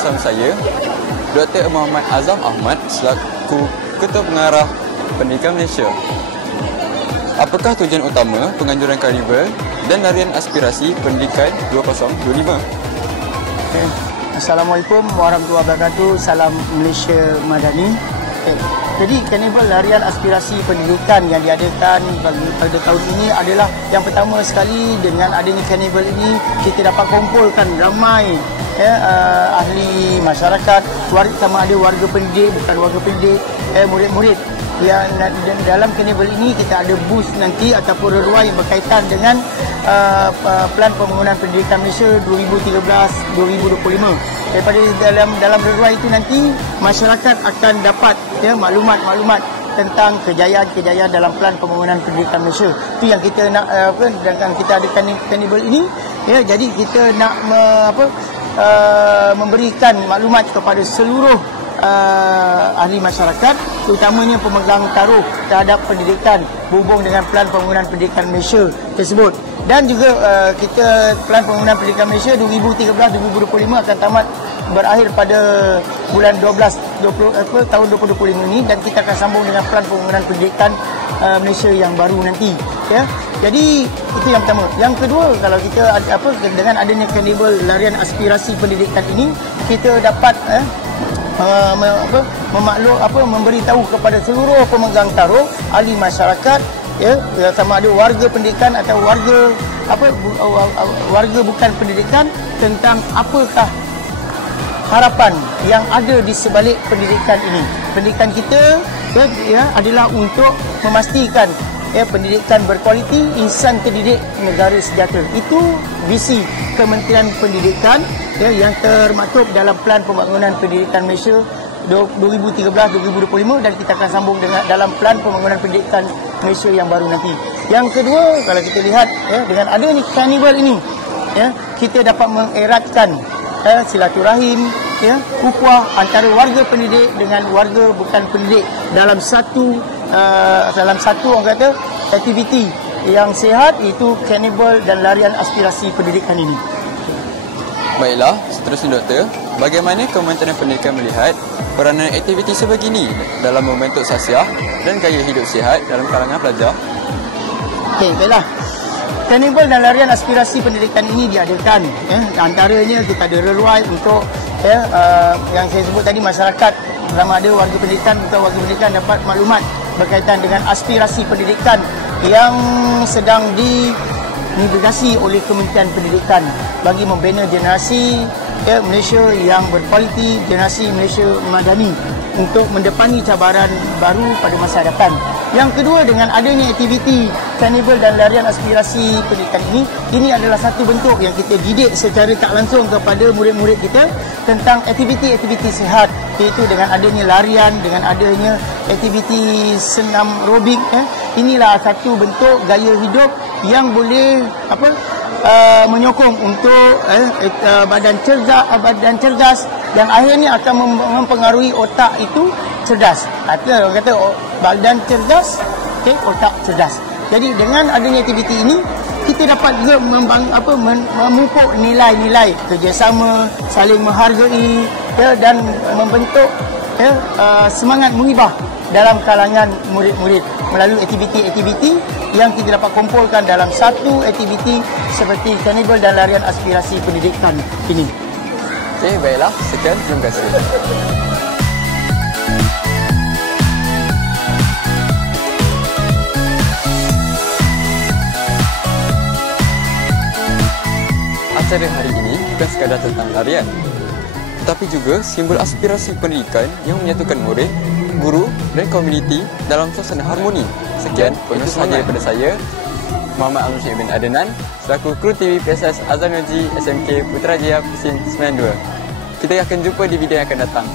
bersama saya, Dr. Muhammad Azam Ahmad selaku Ketua Pengarah Pendidikan Malaysia. Apakah tujuan utama penganjuran karnival dan larian aspirasi pendidikan 2025? Assalamualaikum warahmatullahi wabarakatuh. Salam Malaysia Madani. Jadi karnival larian aspirasi pendidikan yang diadakan pada tahun ini adalah yang pertama sekali. Dengan adanya karnival ini kita dapat kumpulkan ramai ahli masyarakat, sama ada warga pendidik, bukan warga pendidik, murid-murid. Yang dalam karnival ini kita ada booth nanti ataupun reruai yang berkaitan dengan Plan Pembangunan Pendidikan Malaysia 2013-2025. Daripada dalam reruai itu nanti masyarakat akan dapat maklumat-maklumat tentang kejayaan-kejayaan dalam Plan Pembangunan Pendidikan Malaysia. Itu yang kita nak dengan kita adakan karnival ini. Jadi kita nak memberikan maklumat kepada seluruh ahli masyarakat, terutamanya pemegang taruh terhadap pendidikan berhubung dengan Plan Pembangunan Pendidikan Malaysia tersebut. Dan juga kita Plan Pembangunan Pendidikan Malaysia 2013-2025 akan tamat berakhir pada bulan 12 tahun 2025 ini, dan kita akan sambung dengan Plan Pembangunan Pendidikan Malaysia yang baru nanti. Jadi itu yang pertama. Yang kedua, kalau kita dengan adanya karnival larian aspirasi pendidikan ini, kita dapat memberitahu kepada seluruh pemegang taruh, ahli masyarakat, sama ada warga pendidikan atau warga bukan pendidikan, tentang apakah harapan yang ada di sebalik pendidikan ini. Pendidikan kita adalah untuk memastikan pendidikan berkualiti, insan terdidik, negara sejahtera. Itu visi Kementerian Pendidikan yang termaktub dalam Plan Pembangunan Pendidikan Malaysia 2013-2025, dan kita akan sambung dalam Plan Pembangunan Pendidikan Malaysia yang baru nanti. Yang kedua, kalau kita lihat dengan adanya karnival ini, kita dapat mengeratkan silaturahim, ukhuwah antara warga pendidik dengan warga bukan pendidik dalam satu orang kata aktiviti yang sihat, iaitu karnival dan larian aspirasi pendidikan ini. Baiklah, seterusnya Doktor, bagaimana Kementerian Pendidikan melihat peranan aktiviti sebegini dalam membentuk sasiah dan gaya hidup sihat dalam kalangan pelajar? Baiklah. Karnival dan larian aspirasi pendidikan ini diadakan. Antaranya kita ada reruai untuk yang saya sebut tadi, masyarakat, sama ada warga pendidikan atau warga pendidikan dapat maklumat berkaitan dengan aspirasi pendidikan yang sedang diintegrasi oleh Kementerian Pendidikan bagi membina generasi Malaysia yang berkualiti, generasi Malaysia Madani, untuk mendepani cabaran baru pada masa hadapan. Yang kedua, dengan adanya aktiviti karnival dan larian aspirasi pendidikan ini adalah satu bentuk yang kita didik secara tak langsung kepada murid-murid kita tentang aktiviti-aktiviti sihat, iaitu dengan adanya larian, dengan adanya aktiviti senam aerobik. Inilah satu bentuk gaya hidup yang boleh menyokong untuk badan cerdas dan akhirnya akan mempengaruhi otak itu cerdas. Orang kata badan cerdas, otak cerdas. Jadi dengan adanya aktiviti ini, kita dapat juga memupuk nilai-nilai kerjasama, saling menghargai, dan membentuk semangat muhibah dalam kalangan murid-murid melalui aktiviti-aktiviti yang kita dapat kumpulkan dalam satu aktiviti seperti karnival dan larian aspirasi pendidikan ini. Baiklah, sekian, terima kasih. Acara hari ini bukan sekadar tentang larian, tetapi juga simbol aspirasi pendidikan yang menyatukan murid, guru dan komuniti dalam suasana harmoni. Sekian, itu sahaja daripada saya, Muhammad Al-Musyid bin Adenan, selaku kru TV PSS Azam Haji SMK Putrajaya Pesin 92. Kita akan jumpa di video yang akan datang.